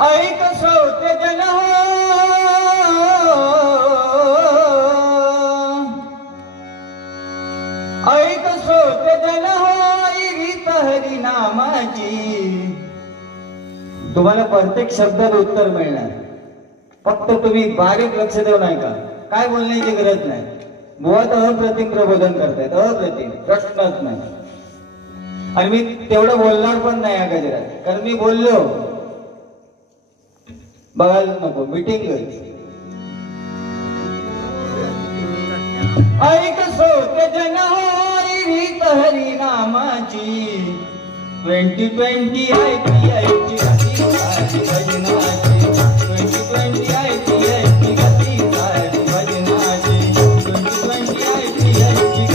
ऐक श्रोते जन ऐक श्रोते जन रीत हरिनामाची। तुम्हाला प्रत्येक शब्दाला उत्तर मिळणार, फक्त तुम्ही बारीक लक्ष देऊन ऐका, काय बोलण्याची गरज नाही। बुवा तर अप्रतिम प्रबोधन करतायत, अप्रतिम, प्रश्नच नाही। आणि मी तेवढं बोलणार पण नाही या गजरात, कारण मी बोललो बघायला नको, मीटिंग ऐक श्रोते जन रीत हरिनामाची। 2020 IPI ची भजनाची, 2020 IPI ची भजनाची, 2020 IPI ची भजनाची।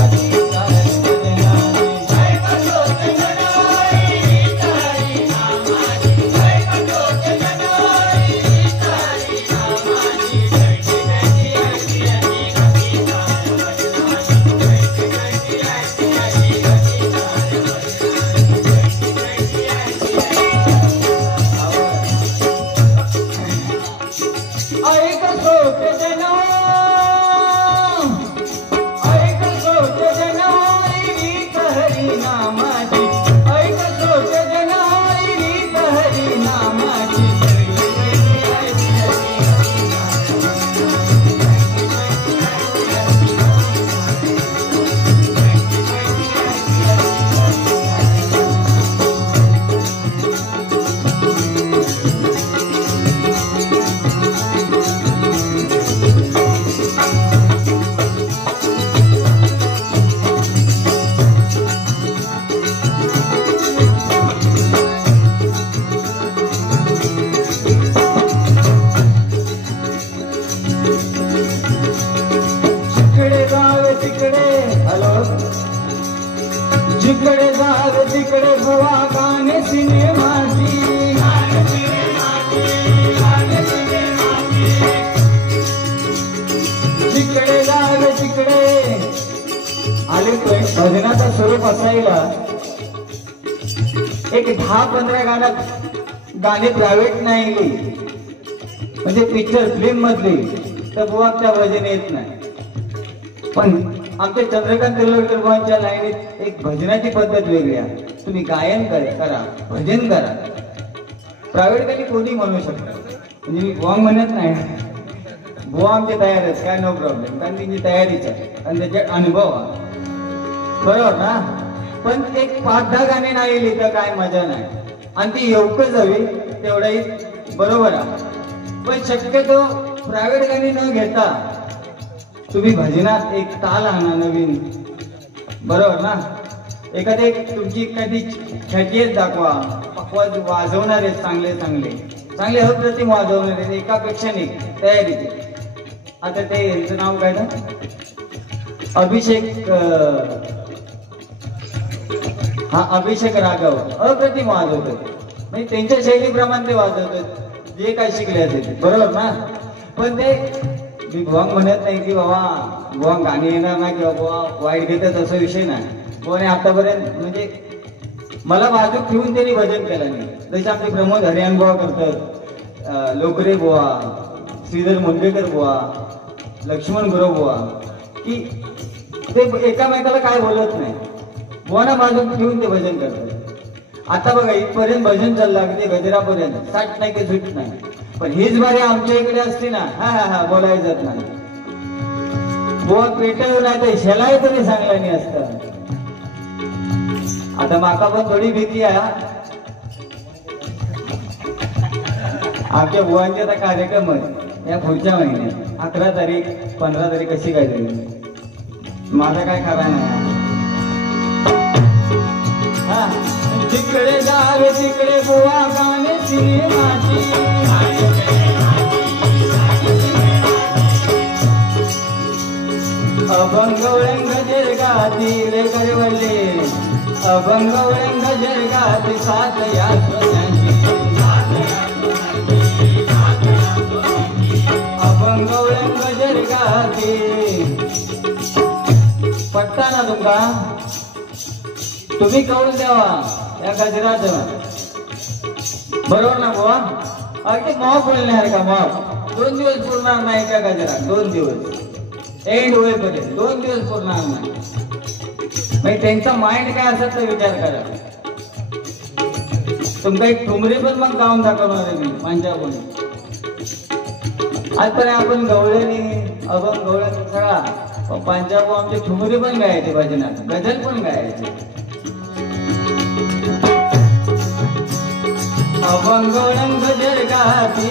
ऐक श्रोते जन रीत हरिनामाची, ऐक श्रोते जन रीत हरिनामाची। 2020 IPI ची जिकडे जाग तिकडे बुवा गाणे सिनेमाची। जिकडे जाग तिकडे आले भजनाचं स्वरूप असायला एक 10-15 गाणे प्रायव्हेट नाही म्हणजे पिक्चर फिल्म मधली, तर बुवा त्या भजन येत नाही। पण आमच्या चंद्रकांत तिर्लोटकर बुवांच्या लाईनीत एक भजनाची पद्धत वेगळी आहे। तुम्ही गायन करा, भजन करा, प्रायव्हेट गाणी कोणी म्हणू शकतं, म्हणजे मी बुवा म्हणत नाही, बुवा आमचे तयारच, काय नो प्रॉब्लेम, कारण त्यांची तयारीच आहे आणि त्याच्यात अनुभव आहे, बरोबर ना। पण एक 5-10 गाणी नाही लिहिली तर काय मजा नाही, आणि ती येऊकच हवी तेवढाही बरोबर आहे। पण शक्यतो प्रायव्हेट गाणी न घेता तुम्ही भजनात एक ताल आणा नवीन, बरोबर ना। एखादी तुमची एखादी ख्याती दाखवा, वाजवणारे चांगले चांगले चांगले अप्रतिम वाजवणारे, एकापेक्षा एक तयारीचे। आता ते यांचं नाव काय ना, अभिषेक, हा अभिषेक राघव अप्रतिम वाजवतात, म्हणजे त्यांच्या शैलीप्रमाणे ते वाजवतात जे काय शिकले असेल, बरोबर ना। पण ते मी बुवा म्हणत नाही की बाबा बुवा गाणी येणार नाही किंवा बुवा वाईट घेतात, असा विषय नाही। बुवाने आतापर्यंत म्हणजे मला बाजूक ठेवून त्यांनी भजन केलं नाही, जसे आमचे प्रमोद हरियाण बुवा करतात, लोकरे बुवा, श्रीधर मुंडेकर बुवा, लक्ष्मण गुरव बुवा, की ते एकामेकाला काय बोलत नाही, बुवाना बाजूक ठेवून ते भजन करतात। आता बघा इथपर्यंत भजन चाललं अगदी गजरापर्यंत, 60 नाही की सुट नाही, पण हीच बारी आमच्या इकडे असते ना, हा बोलायला जात नाही, बुवा पेटवलं नाही तर शेलाय तरी चांगला नाही असतं। आता माका पण थोडी भीती आहे, आमच्या बुवांचे आता कार्यक्रम या पुढच्या महिन्यात 11 तारीख 15 तारीख कशी काय जाईल, माझा काय खरा नाही। हा तिकडे जावे तिकडे बुवा गाणे सिनेमाची। अभंग वळंग जरगाती रे करवले, अभंग वळंग जरगाती साथ या सोन्याची। अभंग वळंग जरगाती पट्टा ना तुमका, तुम्ही कळून द्यावा या गजरात, बरोबर ना बुवा। अगदी मॉब बोलणार का मॉब 2 दिवस पुरणार नाही का गजरा 2 दिवस एंड होईपर्यंत 2 दिवस पुरणार नाही म्हणजे त्यांचा माइंड काय असत तर विचार करा तुमका एक ठुमरी पण मग गाऊन दाखवणार आहे मी पंजाबमध्ये आजपर्यंत आपण गवळणी अभंग गवळणी सगळा पंजाब आमची ठुमरी पण गायचे भजनात गझल पण गायचे अभंगवळण गजर गाती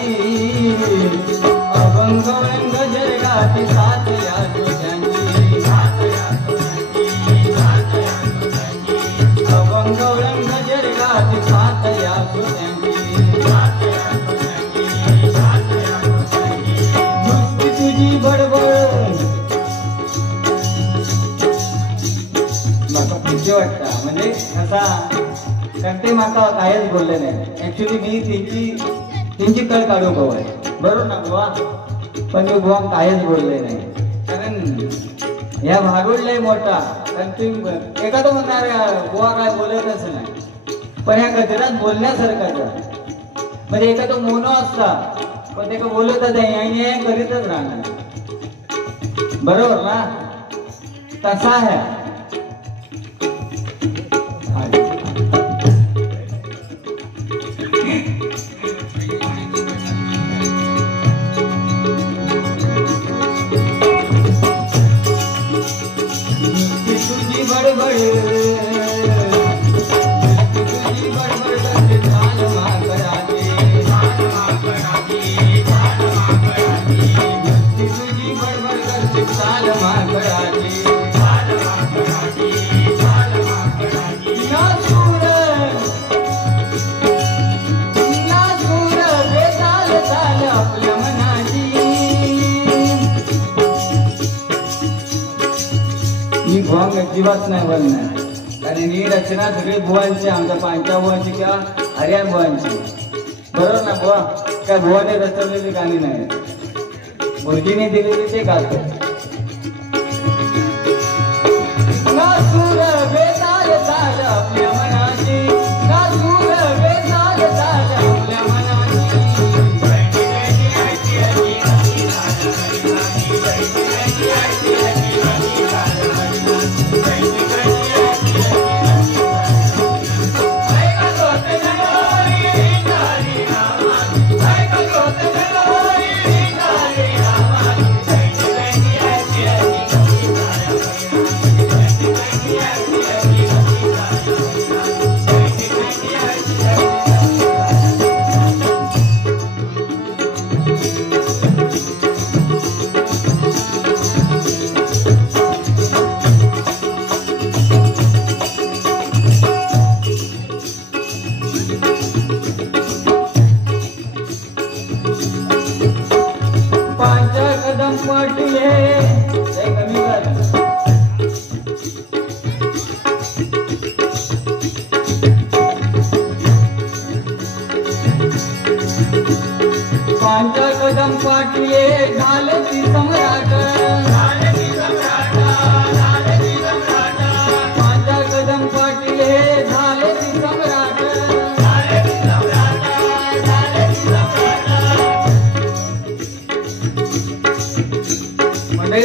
अभंगवळण गजर गाती सात या तुझ्यांची अभंगवळण गजर गाती सात या तुझ्यांची नुसती तुझी बडबड मला खुशी वाटतं म्हणजे कसा कारण ते माका कायच बोलले नाही ऍक्च्युली मी त्यांची कळ काढू गोवा बरोबर ना गोवा पण मी गोवा कायच बोलले नाही कारण या भागवडलाय मोठा कारण तुम्ही एखादं म्हणणार गोवा काय बोलतच नाही पण ह्या गजरात बोलण्यासारखाच म्हणजे एखादं मोनो असता पण ते बोलतच आहे करीतच राहणार बरोबर ना तसा आहे अजिबात नाही बोलणार आणि ही रचना सगळी बुवांची आमच्या पांच्या बुवांची किंवा हरियाण बुवांची बरोबर ना बुवा काय बुवाने रचवलेली गाणी नाही मुलगीने दिलेली ते गातो आपल्या मनाची आपल्या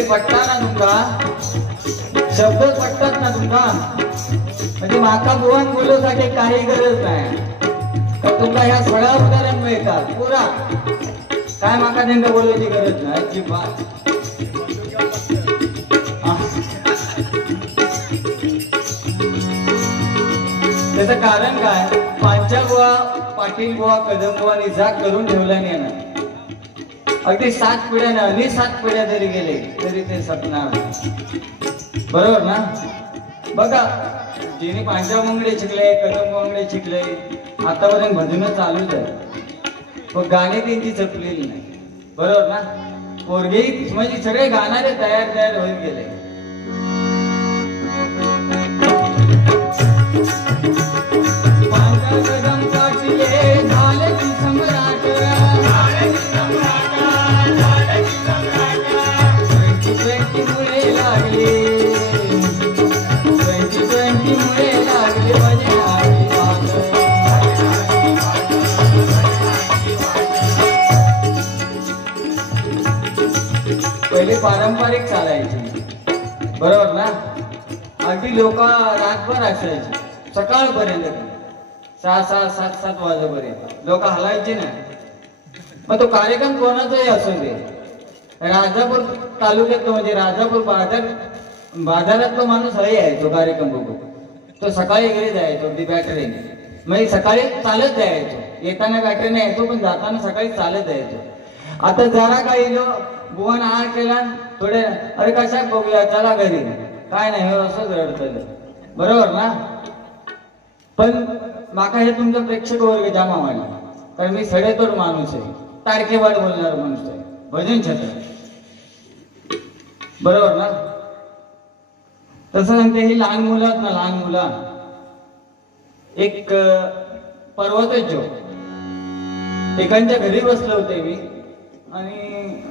पटता ना तुमका शब्द पटतात ना तुमका म्हणजे माका बुवान बोलण्यासाठी काही गरज नाही तर तुमका ह्या सगळ्या उदाहरण मिळतात पुरा काय माका त्यांना बोलायची गरज नाही अजिबात त्याचं कारण काय पांच्या बुवा पाटील बुवा कदम बुवानी जाग करून ठेवला नाही ना अगदी 7 पिढ्या आणि 7 पिढ्या जरी गेले तरी ते सपणार बरोबर ना बघा जिने पांच्या मंगडे शिकले कदम मंगडे शिकले आतापर्यंत भजन चालूच आहे पण गाणे त्यांची जपलेली नाही बरोबर ना पोरगी म्हणजे सगळे गाणारे तयार होत गेले पांच्या कदम पाटीले झाले की सम्राट मुळे लागले 2020 मुळे लागले पहिले पारंपरिक चालायची, बरोबर ना? अगदी लोक रातभर असायचे, सकाळपर्यंत 6-7 वाजेपर्यंत लोक हलायचे नाही. मग तो कार्यक्रम कोणाचाही असू दे, राजापूर तालुक्यात म्हणजे राजापूर बाजारात तो माणूस हवी आहे तो कार्यक्रम बघू. तो सकाळी घरी जायचो अगदी बॅटरीने, म्हणजे सकाळी चालत जायचो, येताना बॅटरीने यायचो पण जाताना सकाळी चालत जायचो. आता जरा काही बुवान आळ केला थोडे, अरे कशा बघूया चला घरी, काय नाही असंच रडतलं, बरोबर ना? पण माका हे तुमचा प्रेक्षक वर्ग जामा वाढला, कारण मी सडेतोड माणूस आहे, तारखेवाड बोलणार माणूस आहे, भजन छत्र, बरोबर ना? तसं सांगते ही लहान मुलं आहेत ना, लहान मुलं एक पर्वतच जो एकांच्या घरी बसले होते मी, आणि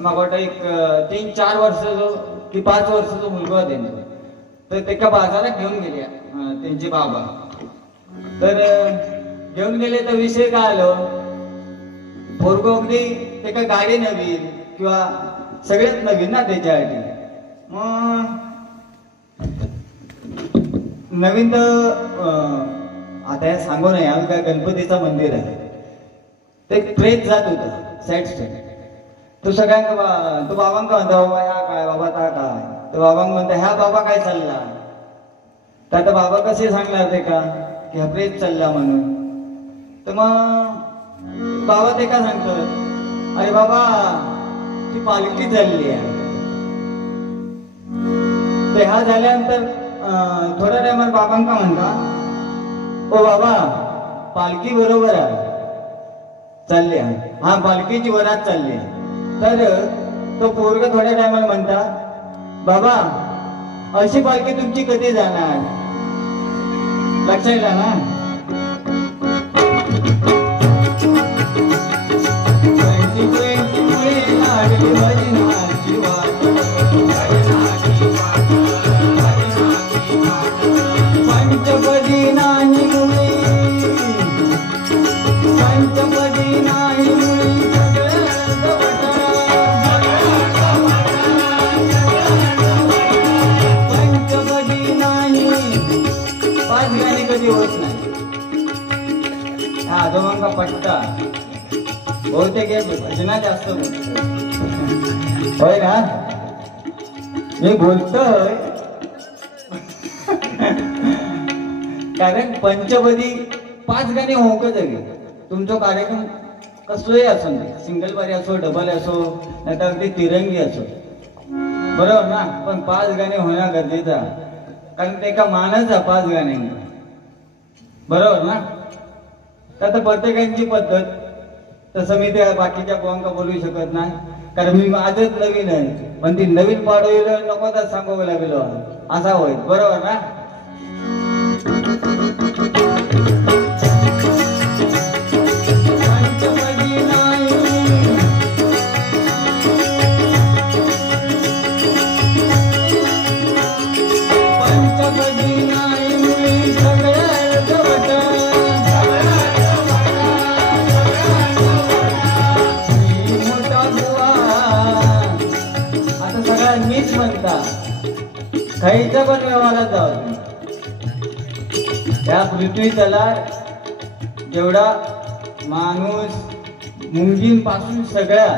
मला वाटतं एक 3-4 वर्षाचो की 5 वर्षाचा मुलगा त्यांचा, तर ते का बाजारात घेऊन गेले त्यांचे बाबा. तर घेऊन गेले तर विषय काय आलो, पोरगो अगदी ते का गाडी नवीन किंवा सगळ्यात नवीन ना त्याच्यासाठी, मग नवीन तर आता हे सांगू नये, आम्ही काय गणपतीचं मंदिर आहे ते प्रेत जात होतं साईड स्टेट. तो सगळ्यांना तो बाबांका म्हणता बाबा ह्या काय, बाबा ता काय, तर बाबांक म्हणता ह्या बाबा काय चालला, तर आता बाबा कसे सांगणार ते का की हा प्रेत चालला म्हणून. तर मग बाबा ते का सांगतो, अरे बाबा ती पालखी चालली आहे. ते हा झाल्यानंतर थोड्या टायमात बाबांका म्हणता, ओ बाबा पालखी बरोबर आहे चालली आहे, हा पालखीची वरात चालली आहे. तर तो पोरगा थोड्या टायमाला म्हणता, बाबा अशी पालखी तुमची कधी जाणार, लक्षात आलं ना? पंचपदी नाही मुली, पंचपदी नाही मुली, पंचपदी नाही. 5 गाणी कधी होत नाही. हा आजोबांका पट्टा बहुतेक भजना जास्त होय ना, मी बोलतोय कारण पंचपदी 5 गाणी होऊकच हवी. तुमचा कार्यक्रम कसलाही असो, सिंगल बारी असो, डबल असो, नाही तर अगदी तिरंगी असो, बरोबर ना? पण 5 गाणे होणं गरजेचं, कारण ते का मानच आहे 5 गाण्यांनी, बरोबर ना? तर प्रत्येकांची पद्धत, तसं मी त्या बाकीच्या कोणाला बोलू शकत नाही, कारण मी आजच नवीन आहे, पण ती नवीन पाडवलं नको तर सांगू लागलो असा होईल, बरोबर ना? मीच म्हणता खायचा पण व्यवहारात जाऊ, त्या पृथ्वी तलावर जेवढा माणूस मुंगींपासून सगळ्या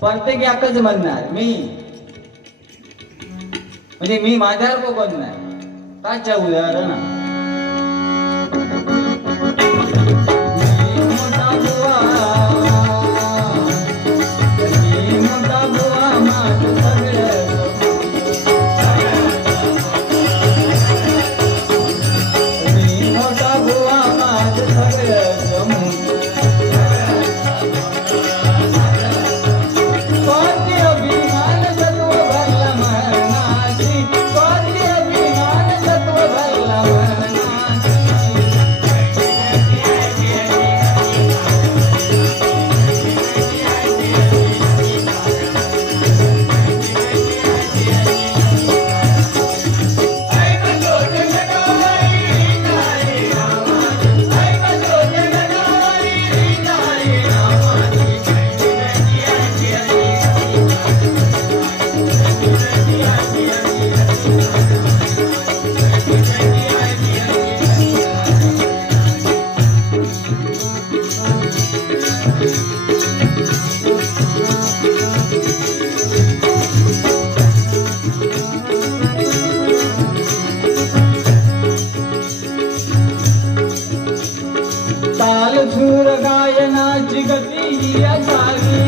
प्रत्येक एकच म्हणणार मी, म्हणजे मी माझ्यावर कोण नाही. त्याच्या उदाहरण सूर गायनाची गती ही असावी,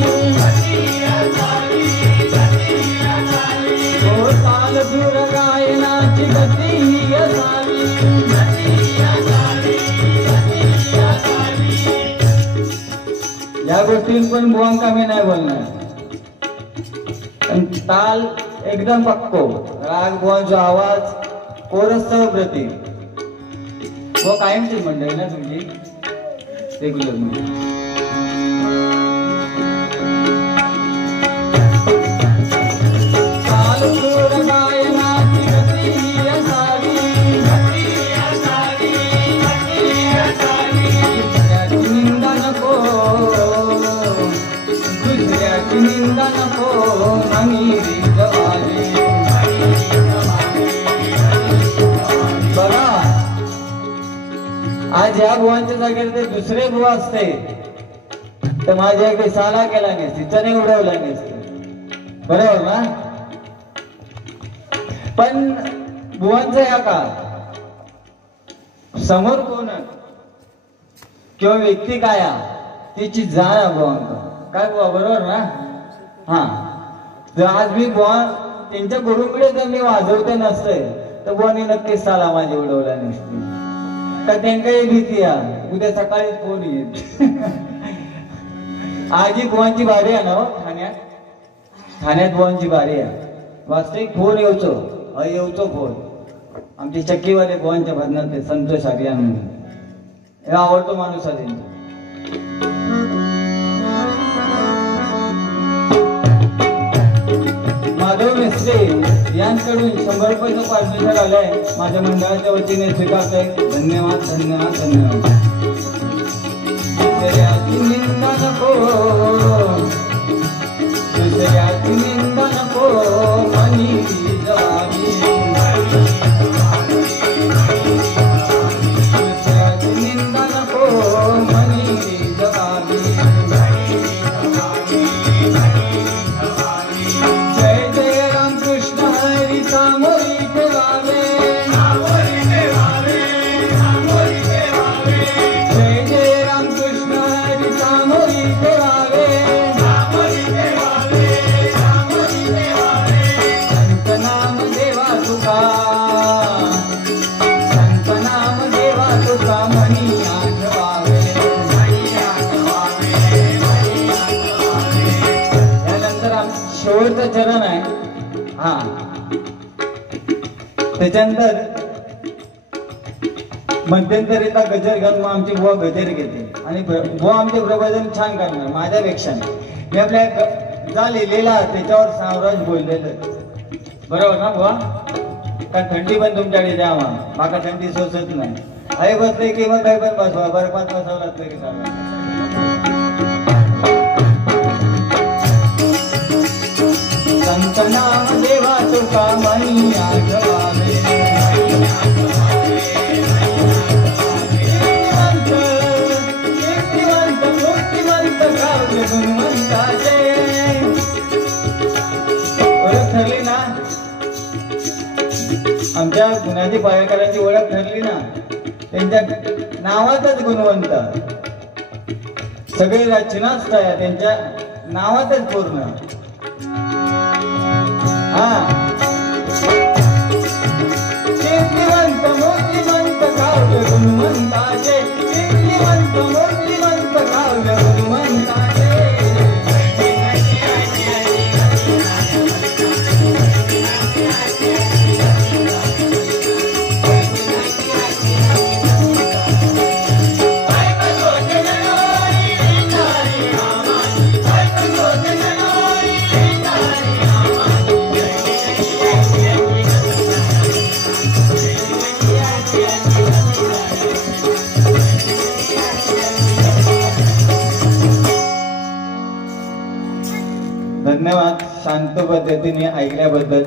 हो ताल सूर गायनाची गती ही असावी, या गोष्टीं पण बुवांका मी नाही बोलणार. ताल एकदम पक्को, राग बुवांचा आवाज कोरस प्रती वो कायमची मंडळी ना तुमची रेग्युलर मध्ये. ताल सूर गायनाची गती ही असावी, दुसऱ्याची निंदा नको, दुसऱ्याची निंदा नको, मनी रिजवावी. बघा आज या बुवांच्या जागेवर ते दुसरे बुवा असते तर माझ्या काही साला केला नसते, चणे उडवला नसते, बरोबर ना. पण बुवांचा या का समोर कोण किंवा व्यक्ती काय त्याची जाण बुवांका काय बुवा, बरोबर ना. हा जर आज मी बुवा त्यांच्या गुरुकडे जर मी वाजवते नसते तर बुवानी नक्कीच साला माझी उडवला नसते. तर त्यांकाही भीती आहे उद्या सकाळी फोन येत. आजी बुवांची बारी आहे ना ठाण्यात, ठाण्यात बुवांची बारी आहे. वास्तविक फोन येऊचो येऊचो फोन आमचे चक्कीवाले बुवांच्या भजनात ते संतोष अभियान म्हणून हे आवडतो माणूस आहे त्यांचा. माधव मिस्त्रे यांकडून 100 रुपयाचं पारितोषिक आलंय, माझ्या मंडळाच्या वतीने स्वीकारतोय. धन्यवाद धन्यवाद धन्यवाद. दुसऱ्याची निंदा नको, दुसऱ्याची निंदा नको, मनी रिजवावी. दुसऱ्याची निंदा नको, मनी रिजवावी. शेवटचं चरण आहे हा. त्याच्यानंतर मध्यंतरीचा गजर घेऊन मग आमची बुवा गजर घेते आणि बुवा आमचे प्रबोधन छान करणार माझ्यापेक्षा. मी आपल्या जा लिहिलेला त्याच्यावर सावराज बोललेलं, बरोबर ना बुवा. कारण थंडी पण तुमच्याकडे द्या माका थंडी सोसत नाही. आई बसले की मग काही पण बसवा, बर्फात बसवलं असलं की चालू. संत नाम देवा तुका मनी आठवावे, कीर्तिवंत मुक्तिवंत काव्य गुणवंताचे. ओळख ठरली ना आमच्या गुणाची पायकरांची ओळख ठरली ना. त्यांच्या नावातच गुणवंत, सगळी रचनाच त्यांच्या नावातच पूर्ण. कीर्तिवंत मूर्तिमंत काव्य गुणवंताचे, कीर्तिवंत मूर्तिमंत काव्य गुणवंताचे. धन्यवाद शांत पद्धतीने ऐकल्याबद्दल.